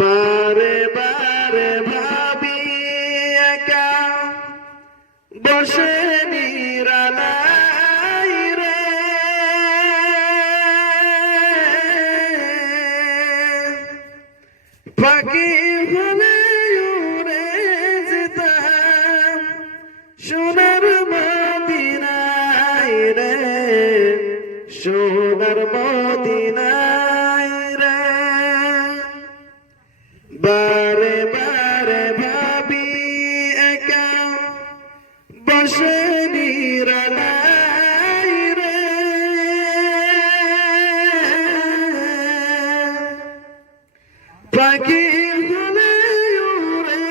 বারে বারে ভাবি একা বসে নিরালাই রে, পাখি হলে উড়ে যেতাম সোনার মদিনায় রে, সোনার মদিনায় রে। বারে বারে ভাবি একা বসে নিরালাই রে, পাখি হলে উড়ে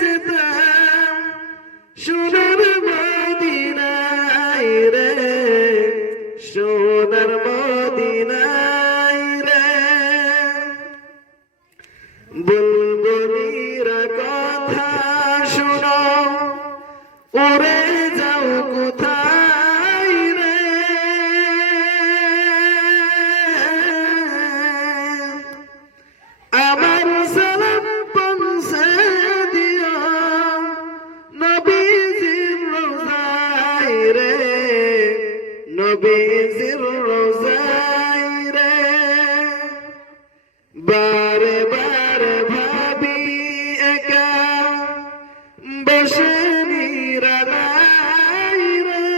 যেতাম সোনার মদিনায় রে, সোনার মদিনায় রে। বুলবুলিরা কথা শোনো উড়ে যাও কোথায় রে, আমার সালাম পৌঁছে দিও নবীজির রোজায় রে, নবীজির রোজায় রে। বারে বারে ভাবি একা বসে নিরালাই রে,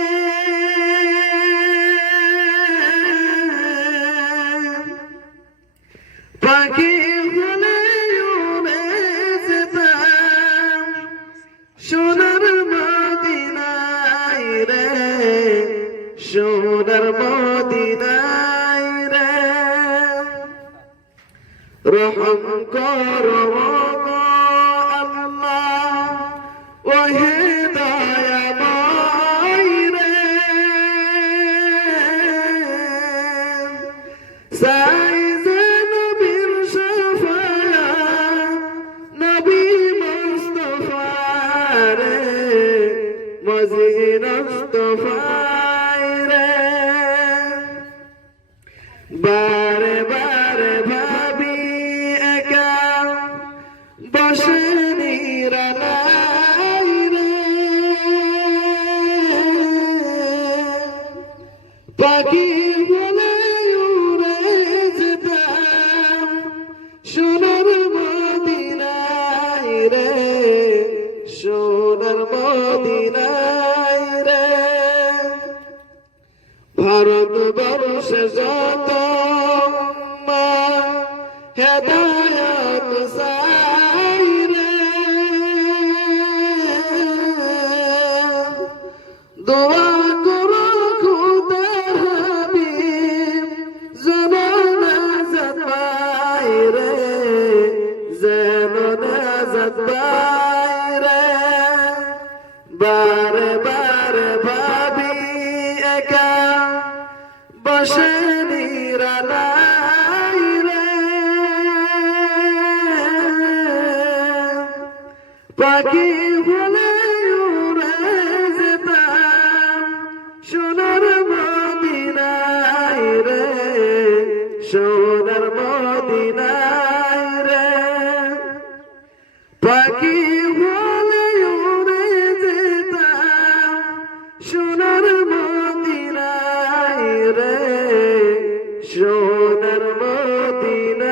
পাখি হলে উড়ে যেতাম সোনার মদিনায় রে, সোনার মদিনায় রে। রহম করো আল্লাহ ওহে দয়াময় রে, চাই যে নবীর শাফায়াত নবী মুস্তাফা রে, মজিদ মুস্তাফা রে। বারে বারে ভাবি একা বসে নিরালাই রে, পাখি বলে উড়ে যেতাম সোনার মদিনায় রে, সোনার মদিনায় রে। ভারতবর্ষে যত মা হেদায়াত চাই রে, দোয়া করো খুদার হাবিব যেন নাজাত পাই রে, যেন নাজাত পাই রে। বারে বারে ভাবি একা বসে নিরালাই রে, পাখি হলে উড়ে যেতাম সোনার মদিনায় রে, সোনার মদিনায় রে। পাখি হলে উড়ে যেতাম সোনার মদিনায় রে, সোনার মদিনায়।